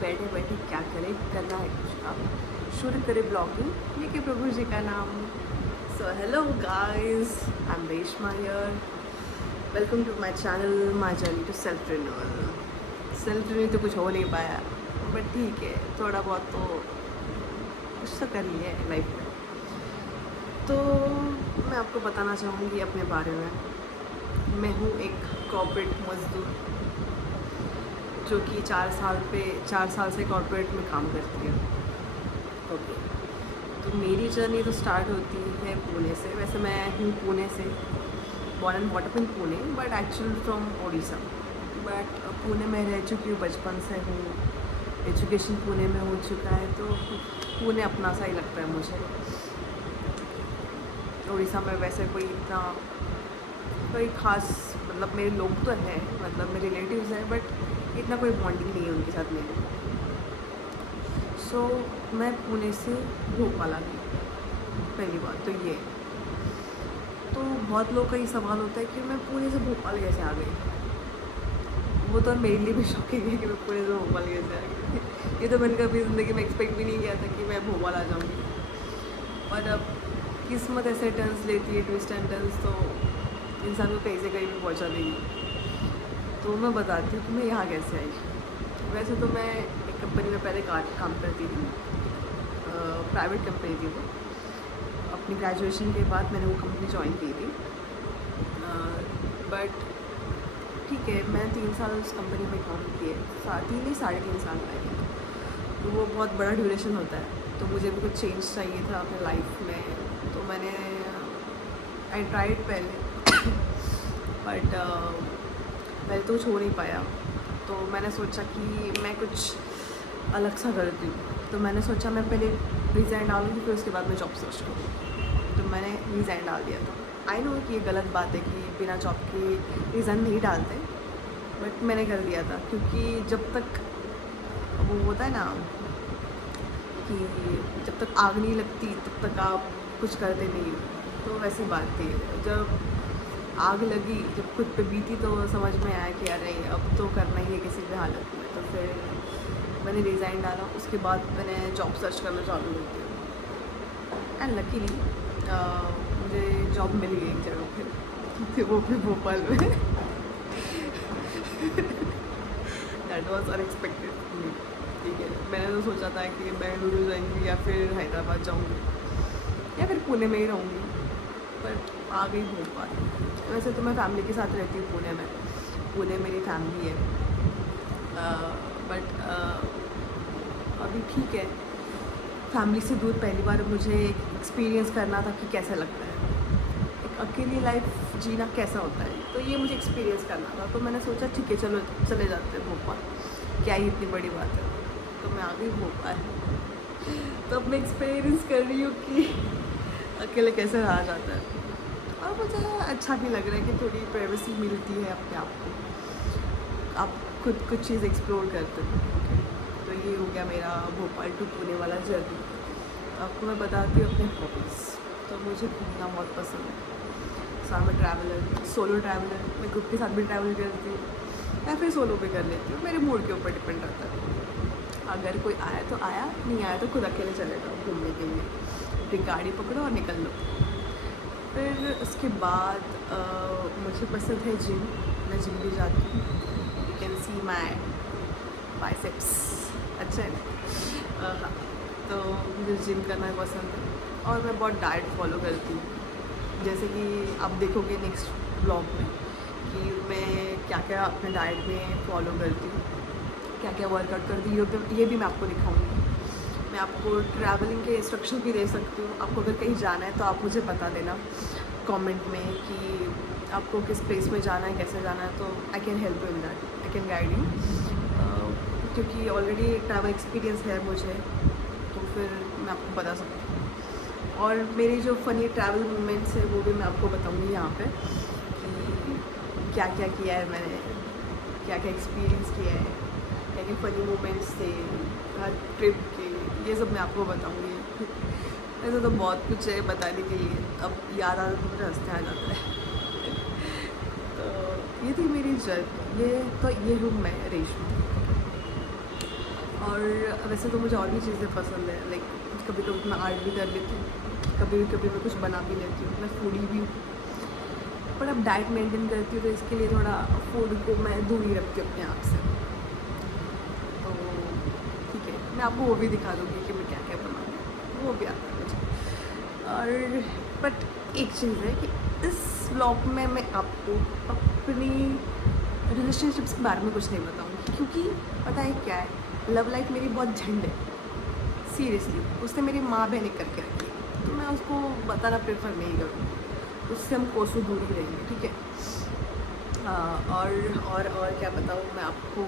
बैठे बैठे क्या करें, करना है कुछ काम, शुरू करें ब्लॉगिंग लेके प्रभु जी का नाम। So hello guys, I am Reshma here, welcome to my channel, my journey to self renewal. Self renew तो कुछ हो नहीं पाया, बट ठीक है, थोड़ा बहुत तो कुछ तो कर लिया है लाइफ में। तो मैं आपको बताना चाहूँगी अपने बारे में। मैं हूँ एक कॉर्पोरेट मजदूर जो कि 4 साल से कॉर्पोरेट में काम करती है। ओके, तो मेरी जर्नी तो स्टार्ट होती है पुणे से। वैसे मैं हूँ पुणे से, born and brought up in Pune, but actual from Orissa. But Pune में रह चुकी हूँ, बचपन से हूँ, एजुकेशन पुणे में हो चुका है, तो पुणे अपना सा ही लगता है मुझे। उड़ीसा में वैसे कोई ख़ास, मतलब मेरे लोग तो हैं, मतलब मेरे रिलेटिव्स हैं, बट इतना कोई बॉन्डिंग नहीं है उनके साथ मेरी। सो मैं पुणे से भोपाल आ गई, पहली बात तो ये। तो बहुत लोग का ये सवाल होता है कि मैं पुणे से भोपाल कैसे आ गई। वो तो मेरे लिए भी शॉकिंग है कि मैं पुणे से भोपाल कैसे आ गई। ये तो मैंने कभी ज़िंदगी में एक्सपेक्ट भी नहीं किया था कि मैं भोपाल आ जाऊँगी। और अब किस्मत ऐसे टर्न्स लेती है, ट्विस्ट एंड टर्न्स, तो इंसान को कहीं से कहीं भी पहुँचा देगी। तो मैं बताती हूँ कि मैं यहाँ कैसे आई। वैसे तो मैं एक कंपनी में पहले काम करती थी, प्राइवेट कंपनी थी वो। अपनी ग्रेजुएशन के बाद मैंने वो कंपनी ज्वाइन की थी, बट ठीक है, मैंने 3 साल उस कंपनी में काम किए, 3.5 साल लगे। तो वो बहुत बड़ा ड्यूरेशन होता है, तो मुझे भी कुछ चेंज चाहिए था अपने लाइफ में। तो मैंने आई ट्राइड पहले बट पहले तो कुछ हो नहीं पाया। तो मैंने सोचा कि मैं कुछ अलग सा करती हूँ। तो मैंने सोचा मैं पहले रिज़ाइन डालूँगी, फिर उसके बाद मैं जॉब सर्च करूँगी। तो मैंने रिज़ाइन डाल दिया था। आई नो कि ये गलत बात है कि बिना जॉब के रिज़ाइन नहीं डालते, बट मैंने कर दिया था, क्योंकि जब तक वो होता है ना कि जब तक आग नहीं लगती तब तक आप कुछ करते नहीं हो। तो वैसी बात थी, जब आग लगी, जब खुद पे बीती, तो समझ में आया कि अरे अब तो करना ही है किसी भी हालत में। तो फिर मैंने रिज़ाइन डाला, उसके बाद मैंने जॉब सर्च करना चालू कर दिया। एंड लकीली मुझे जॉब मिल गई एक जगह पे, वो भी भोपाल में। That was unexpected. ठीक है, मैंने तो सोचा था कि बेंगलुरु जाएंगी या फिर हैदराबाद जाऊंगी या फिर पुणे में ही रहूँगी, बट आ गई भोपाल। वैसे तो मैं फैमिली के साथ रहती हूँ पुणे में, पुणे मेरी फैमिली है, बट अभी ठीक है। फैमिली से दूर पहली बार मुझे एक्सपीरियंस करना था कि कैसा लगता है, एक अकेली लाइफ जीना कैसा होता है, तो ये मुझे एक्सपीरियंस करना था। तो मैंने सोचा ठीक है, चलो चले जाते हैं भोपाल, क्या ही इतनी बड़ी बात है। तो मैं आ गई भोपाल। तो अब मैं एक्सपीरियंस कर रही हूँ कि अकेले कैसे रहा जाता है, और मुझे अच्छा भी लग रहा है कि थोड़ी प्राइवेसी मिलती है अपने आप को, आप खुद कुछ चीज़ एक्सप्लोर करते हो। तो ये हो गया मेरा भोपाल टू पुणे वाला जर्नी। आपको मैं बताती हूँ अपने हॉबीज़। तो मुझे घूमना बहुत पसंद है। सो मैं ट्रैवलर, सोलो ट्रैवलर, मैं ग्रुप के साथ भी ट्रैवल करती हूँ या फिर सोलो भी कर लेती हूँ, मेरे मूड के ऊपर डिपेंड रहता है। अगर कोई आया तो आया, नहीं आया तो खुद अकेले चले जाओ घूमने के लिए, फिर गाड़ी पकड़ो और निकल लो। फिर उसके बाद मुझे पसंद है जिम, मैं जिम भी जाती हूँ। You can see my biceps, अच्छा है ना। हाँ, तो मुझे जिम करना पसंद है, और मैं बहुत डाइट फॉलो करती हूँ। जैसे कि आप देखोगे नेक्स्ट ब्लॉग में कि मैं क्या क्या अपने डाइट में फॉलो करती हूँ, क्या क्या वर्कआउट करती हूँ, ये भी मैं आपको दिखाऊंगी। मैं आपको ट्रैवलिंग के इंस्ट्रक्शन भी दे सकती हूँ। आपको अगर कहीं जाना है तो आप मुझे बता देना कमेंट में कि आपको किस प्लेस में जाना है, कैसे जाना है, तो I can help you in that, I can guide you, क्योंकि ऑलरेडी ट्रैवल एक्सपीरियंस है मुझे, तो फिर मैं आपको बता सकती हूँ। और मेरी जो फ़नी ट्रैवल मोमेंट्स है वो भी मैं आपको बताऊँगी यहाँ पे, कि क्या क्या किया है मैंने, क्या क्या एक्सपीरियंस किया है, क्या क्या फ़नी मोमेंट्स थे हर ट्रिप के, ये सब मैं आपको बताऊँगी। ऐसा तो बहुत कुछ है बताने के लिए, अब याद आता तो मुझे हंसते आ जाता है। तो ये थी मेरी जर्नी, ये हूँ मैं रेशमा। और वैसे तो मुझे और भी चीज़ें पसंद है, लाइक कभी कभी मैं आर्ट भी कर लेती हूँ, कभी मैं कुछ बना भी लेती हूँ, मैं फूडी भी हूँ। पर अब डाइट मेंटेन करती हूँ तो इसके लिए थोड़ा फूड को मैं दूरी रखती हूँ अपने आप से। तो ठीक है, मैं आपको वो भी दिखा दूँगी कि मैं क्या क्या बनाऊँ, वो भी आता है मुझे। और बट एक चीज़ है कि इस व्लॉग में मैं आपको अपनी रिलेशनशिप्स के बारे में कुछ नहीं बताऊँगी, क्योंकि पता है क्या है, लव लाइफ मेरी बहुत झंड है, सीरियसली। उसने मेरी माँ बहन करके रखी है, तो मैं उसको बताना प्रेफर नहीं करूँगी, उससे हम कोसों दूर ही रहेंगे, ठीक है। और क्या बताऊँ मैं आपको,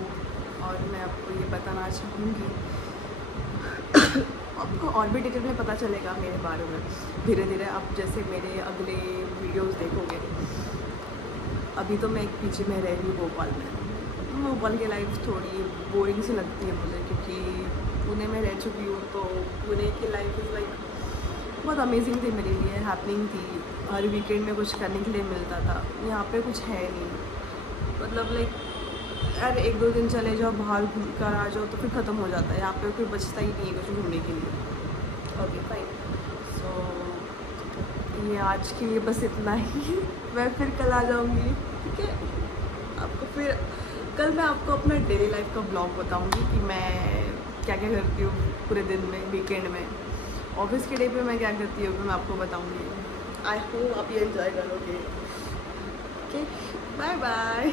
और मैं आपको ये बताना चाहूँगी आपको और भी डिटेल में पता चलेगा मेरे बारे में धीरे धीरे, आप जैसे मेरे अगले वीडियोस देखोगे। अभी तो मैं एक पीछे में रह रही हूँ भोपाल में। भोपाल की लाइफ थोड़ी बोरिंग सी लगती है मुझे, क्योंकि पुणे में रह चुकी हूँ, तो पुणे की लाइफ इज़ लाइक बहुत अमेजिंग थी मेरे लिए, हैपनिंग थी, हर वीकेंड में कुछ करने के लिए मिलता था। यहाँ पे कुछ है नहीं, मतलब लाइक यार 1-2 दिन चले जाओ बाहर घूम कर आ जाओ तो फिर ख़त्म हो जाता है, यहाँ पे कोई बचता ही नहीं है कुछ घूमने के लिए। ओके फाइन, सो ये आज के लिए बस इतना ही। मैं फिर कल आ जाऊँगी, ठीक है। आपको फिर कल मैं आपको अपना डेली लाइफ का ब्लॉग बताऊँगी कि मैं क्या क्या करती हूँ पूरे दिन में, वीकेंड में, ऑफिस के डे पे मैं क्या करती हूँ मैं आपको बताऊँगी। आई होप आप ये एंजॉय करोगे। Okay, bye bye.